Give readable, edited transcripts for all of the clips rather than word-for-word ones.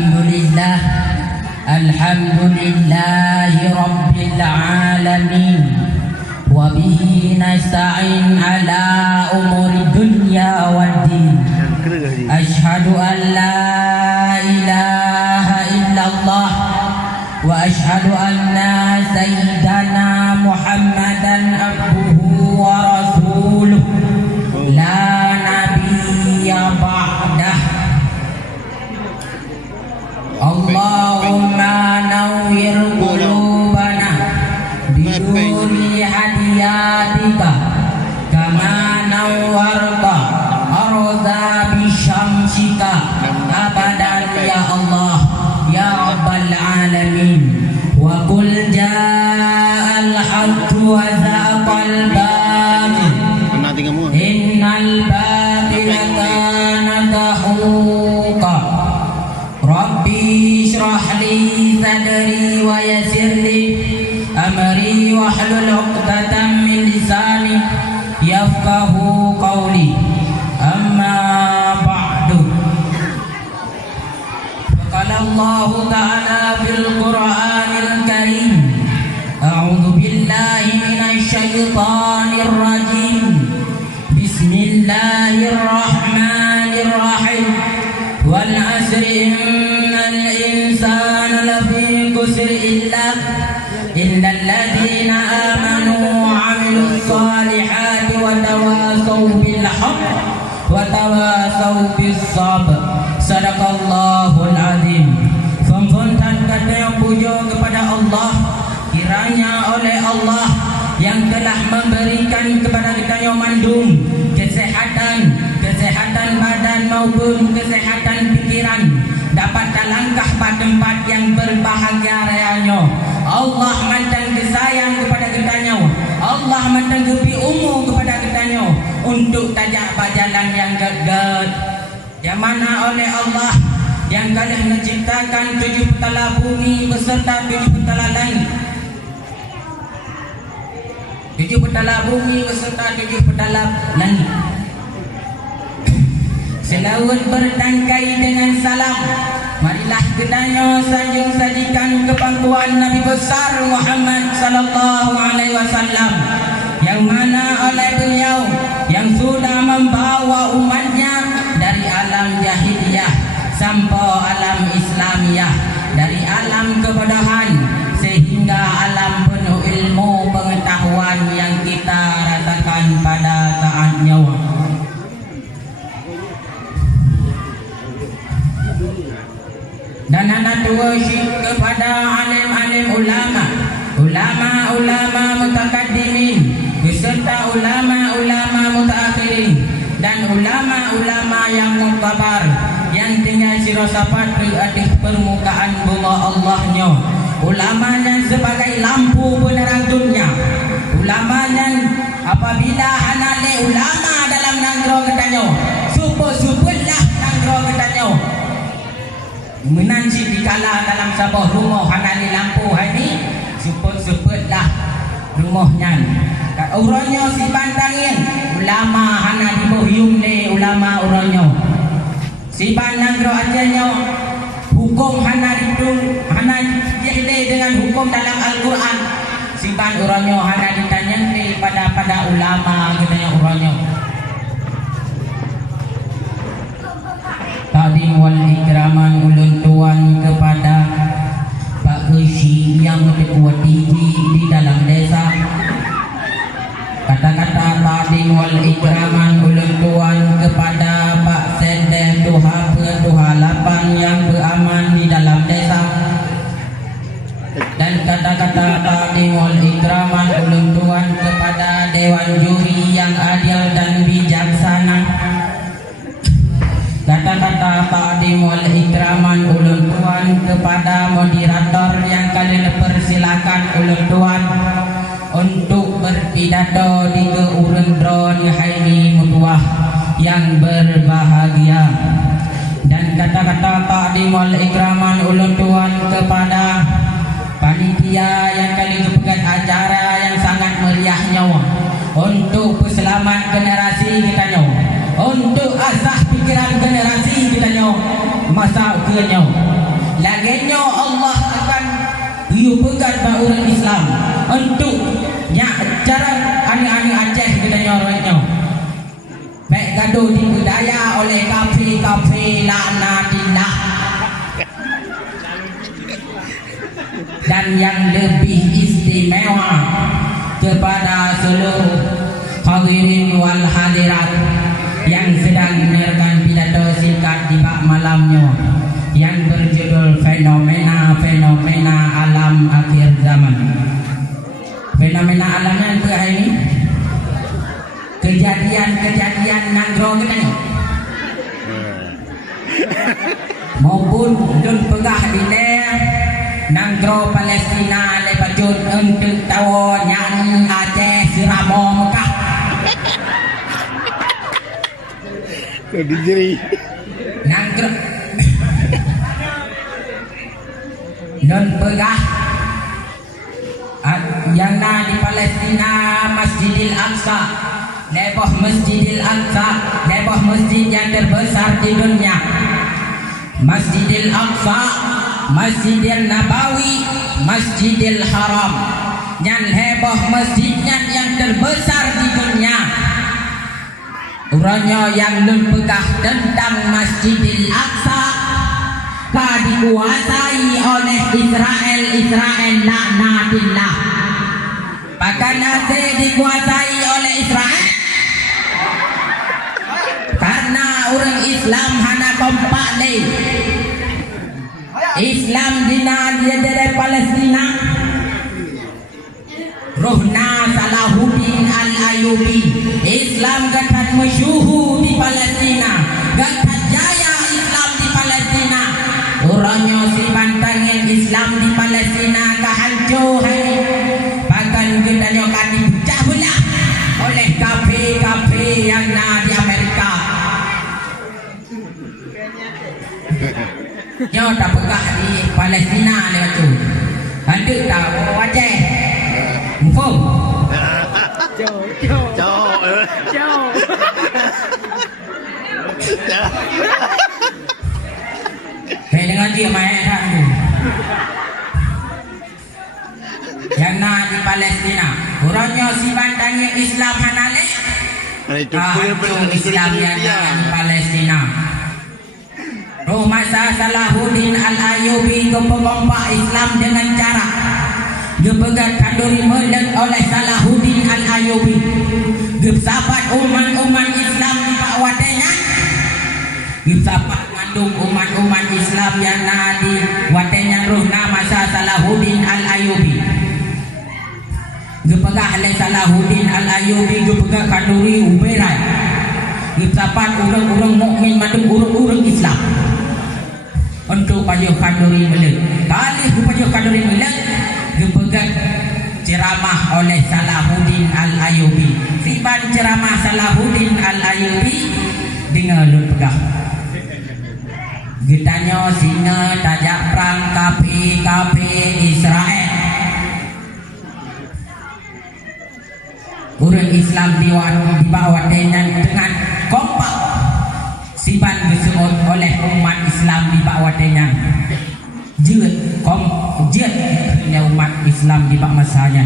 Alhamdulillah, alhamdulillahi rabbil alamin. Wa bihi nasta'in ala umuri dunya waddin. Ashhadu an la ilaha illallah wa ashhadu anna sayyidana Muhammadan abduhu wa rasuluh la nabiyya ba'dah. Allahumma nawwir qulubana binuri hadiyatika kama nawwarta arda bisyamsika abadan ya Allah ya rabbal alamin. Wa qul ja'al haqqu wa zaqal batil innal batila kana zahuqa. Rabbi shrah li sadri wa yassir li amri wahlul 'uqdatam min lisani yafqahu qawli. Amma ba'du. Qala Allah ta'ala fil Qur'anil Karim, a'udzu billahi minasy syaithanir rajim. Bismillahirrahmanirrahim. Wal 'asri innal insana lafi khusr illa alladziina aamanu wa 'amilus shalihati wa tawasaw bil haqq wa tawasaw bis sabr. Sadaqallahul azim. Sempurna kata yang puja kepada Allah, kiranya oleh Allah yang telah memberikan kepada kita yang mandum kesehatan badan maupun kesehatan pikiran, dapat langkah pada tempat yang berbahagia rayanya. Allah mantan kesayang kepada kitanya, Allah mantan kepi umur kepada kitanya untuk tajak jalan yang gagal, yang mana oleh Allah yang telah menciptakan 7 petala bumi beserta 7 petala langit, 7 petala bumi beserta 7 petala langit. Selawat bertangkai dengan salam, marilah kitanya sanjung sajikan kepangkuan Nabi besar Muhammad sallallahu alaihi wasallam, yang mana oleh beliau yang sudah membawa umatnya dari alam jahiliyah sampai alam Islamiyah, dari alam kebodohan sehingga alam penuh ilmu pengetahuan yang kita rasakan pada saat nyawa. Dan anak tua syik kepada alim-alim ulama mutakaddimin beserta ulama mutakhirin dan ulama yang muktabar yang tinggal sirasapat di atas permukaan bumi Allahnya. Ulama yang sebagai lampu penerang dunia, ulama yang apabila hanale ulama dalam nangro katanya suplah nangro katanya menanci dikala dalam sebuah rumah hanali lampu hari suput-suputlah rumahnya. Urangnya si bandangin ulama hana dibohyum le ulama urangnya. Si bandang ro ajalnya hukum hana dihle dengan hukum dalam Al-Quran. Si band urangnya hana ditanya pada ulama katanya urangnya. Ta'zim wal ikraman ulun tuan kepada Pak Keshi yang ketua tinggi di dalam desa. Kata-kata ta'zim wal ikraman ulun tuan kepada Pak Sendeh Tuha Petuha 8 yang beraman di dalam desa. Dan kata-kata ta'zim wal ikraman ulun tuan kepada Dewan Juri yang adil dan bijaksana. Kata-kata ta'zim wal ikraman ulun tuan kepada moderator yang kalian persilakan ulun tuan untuk berpidato di keurendron Haini Mutuah yang berbahagia. Dan kata-kata ta'zim wal ikraman ulun tuan kepada panitia yang kali pegang acara yang sangat meriahnya untuk keselamat generasi kita, untuk asah pikiran generasi kita masa ukirnya. ba orang Islam untuk cara ani-ani Aceh kita nyorotnya baik gaduh di budaya oleh kafe laknatillah. Dan yang lebih istimewa kepada seluruh hadirin wal hadirat yang sedang mendengarkan pidato singkat di bak malamnya yang berjudul fenomena alam akhir zaman. Fenomena alamnya itu hari ini kejadian nangro kita ni maupun dun pegah di nangro Palestina lepajun untuk tahu nyanyi Aceh Siramo Mekah Kediri nangro dun pegah yang di Palestina Masjidil Aqsa, leboh Masjidil Aqsa, leboh masjid yang terbesar di dunia. Masjidil Aqsa, Masjidil Nabawi, Masjidil Haram. Yang heboh masjidnya yang terbesar di dunia. Urangnya yang nun pegah tentang Masjidil Aqsa dikuasai oleh Israel laknatillah. Bahkan Aceh dikuasai oleh Israel karena orang Islam hanya kompak ni. Islam dina dia dari Palestina. Rohna Salahuddin Al-Ayyubi. Islam gatat masyuhur di Palestina. Gatat jaya Islam di Palestina. Orangnya si bantangin Islam di Palestina kehancur. Bahkan gedanya kan dipecah belah oleh kafe yang di Amerika. Nyo tak pegah di Palestina lewat tu. Handuk tak wajah. Mufum. Jauh. Saya dengar dia main dah tu. Yang nak di Palestina. Orangnya si bantangnya Islam hanale. Islam yang di Palestina. Roh masa Salahuddin Al-Ayyubi kepengompak Islam dengan cara dipegang kanduri melek oleh Salahuddin Al-Ayyubi. Gesapat umat Islam di bawahnya. Gesapat ngandung umat Islam yang di watenya roh masa Salahuddin Al-Ayyubi. Gepegah oleh Salahuddin Al-Ayyubi gepegah kanduri uberai. Gesapat orang-orang mukmin madung orang-orang Islam. Untuk payuh kanduri melek. Kali payuh kanduri melek dipegang ceramah oleh Salahuddin Al-Ayyubi. Siban ceramah Salahuddin Al-Ayyubi dengar lun pegah. Gitanya singa tajak perang kafe Israel. Orang Islam di bawah dengan kompak siban disebut oleh umat Islam di bawah dengan jut umat Islam di bawah masanya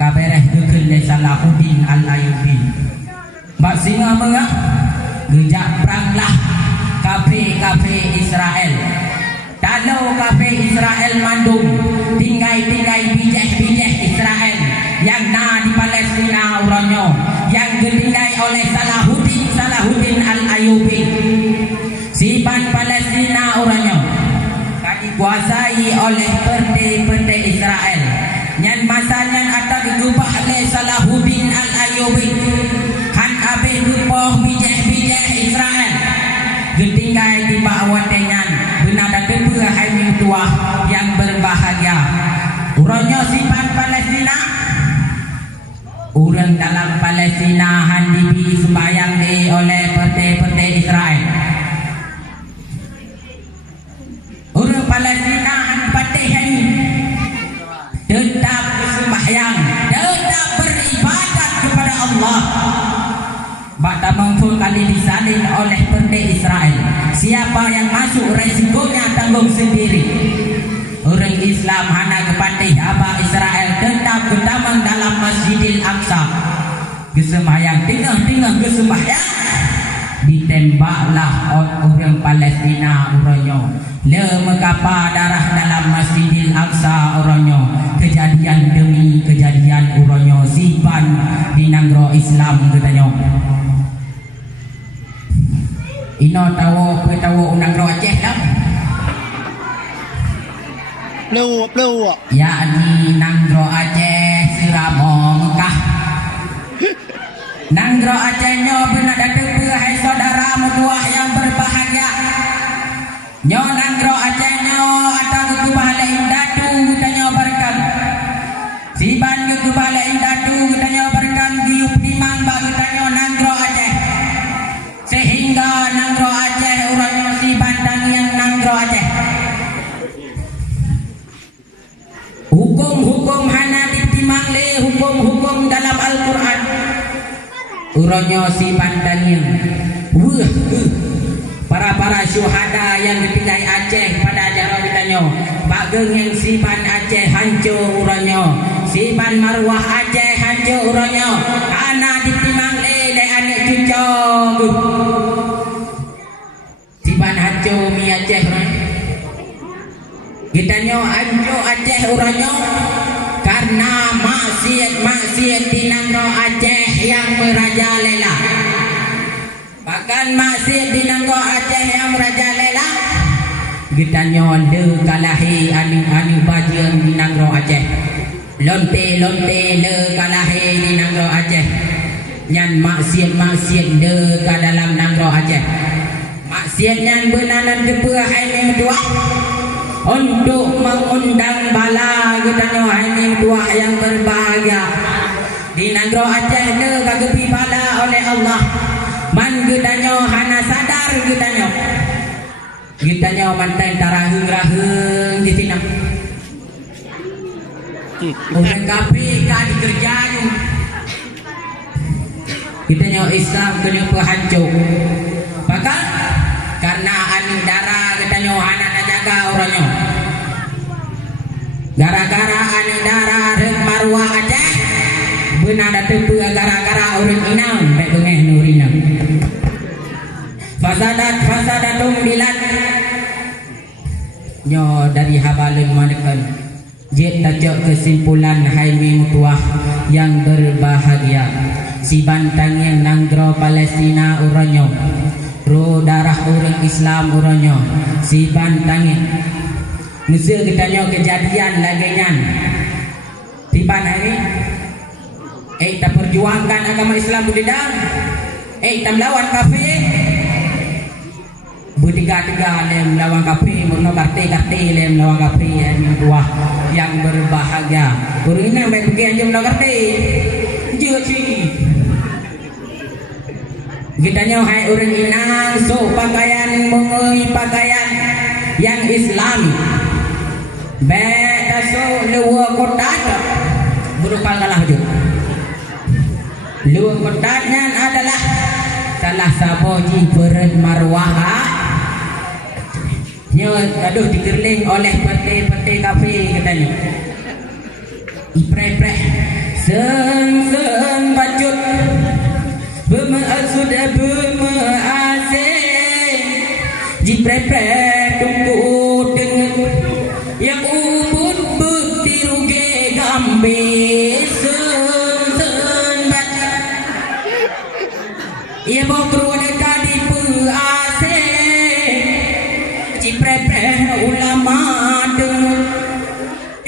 kabareh gekele Salahuddin Al-Ayyubi bak singa mengah gejak peranglah kafe Israel. Kalau kafe Israel mandung tinggai bijeh Israel yang di Palestina orangnya yang ditinggai oleh Salahuddin Al-Ayyubi. Siban Palestina orangnya dikuasai oleh perde Israel. Yang masanya atas digubah oleh Salahuddin Al-Ayyubi. Han abe gubah bijeh Israel. Ditinggai di bawah dengan benada debu hai tua yang berbahagia. Orangnya siban Palestina. Orang dalam Palestina handibi sembayang oleh perde Israel. Orang Palestina hanpatih ini tetap sembahyang, tetap beribadat kepada Allah. Bata mengful kali disalin oleh perde Israel. Siapa yang masuk resikonya tanggung sendiri. orang Islam hana kepatih aba Israel tetap gedamang dalam Masjidil Aqsa kesembahyang tengah-tengah kesembahyang ditembaklah orang Palestina orangnya le mengapa darah dalam Masjidil Aqsa orangnya kejadian demi kejadian orangnya sipan di nanggro Islam katanya ino tahu nanggro Aceh lah Blue. yakni nanggro Aceh Siramo Mekah nanggro Acehnya benar datang hai saudara mutuah yang berbahagia nyo nanggro Acehnya atau kebala indatu tanya berkan siban kebala indatu tanya berkan giup timang bagi tanya nanggro Aceh sehingga nanggro Aceh orangnya siban dan yang nanggro Aceh hukum-hukum hana ditimang le hukum-hukum dalam Al-Quran urangnya siban dan yang para syuhada yang ditinggai Aceh pada jara ditanya bageng yang siban Aceh hancur urangnya siban marwah Aceh hancur urangnya anak ditimang le anak cucu siban hancur mi Aceh ditanya hancur Aceh urangnya karena maksiat di nanggro Aceh yang merajalela bahkan maksiat di nanggro Aceh yang merajalela ditanya de kalahi aning bajian di nanggro Aceh lonte le kalahi di nanggro Aceh nyan maksiat de ke dalam nanggro Aceh maksiat nyan benanan kepa hai tua untuk mengundang bala katanya hai tua yang berbahagia di nanggro Aceh le kagepi bala oleh Allah man katanya hana sadar katanya mantai taraheng di sini orang KPK dikerjain katanya Islam kena hancur bahkan karena aning darah katanya hana jaga orangnya gara-gara aning darah rek marwah Aceh benar datang gara-gara orang inang baik bengeh nurinang fasadatum bilan nyo dari habalun manekan jet tajak kesimpulan hai mutuah yang berbahagia si bantang yang nanggro Palestina uranyo ro darah orang Islam uranyo si bantang Mesir katanya kejadian lagian tiban hari kita perjuangkan agama Islam budidang kita melawan kafir bertiga-tiga lem melawan kafir murno karte lem melawan kafir yang buah yang berbahagia orang ini baik pergi anjum melawan karte jeji kitanya hai orang inang so pakaian mengoi pakaian yang Islami beta so lewa kotak berupal kalah je luar kotaknya adalah salah saboji berat marwah nyo aduh digerling oleh pete kafe katanya ipre sen bacut sudah berasing jipre tunggu dengan yang ubud betiru ge gambe ia mau keluar dari puase ciprepre ulama dengan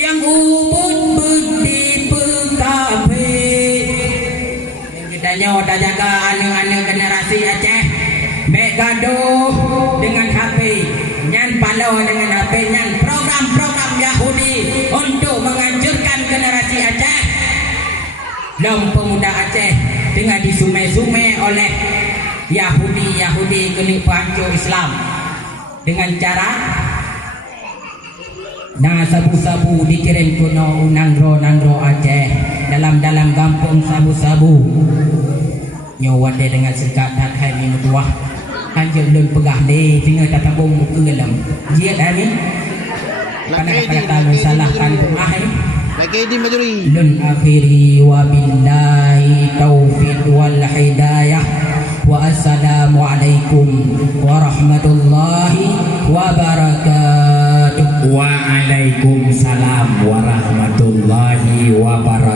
yang ubud bedi pekabe yang kitanya udah jaga anu generasi Aceh mek gaduh dengan HP nyan palau dengan HP nyan program Yahudi untuk menghancurkan generasi Aceh lom pemuda Aceh dengan disume-sume oleh Yahudi kena pancur Islam dengan cara nah sabu-sabu dikirim kuno nanggro Aceh dalam kampung sabu-sabu nyawa dia dengan sekatan hai minutuah anjir lun pegah deh tinggal tak tabung muka dalam jiat hari Kadang-kadang salahkan akhir Lagi di majuri. lun akhiri wa billahi taufiq wal hidayah wa assalamu alaikum warahmatullahi wabarakatuh. Waalaikumsalam warahmatullahi wabarakatuh.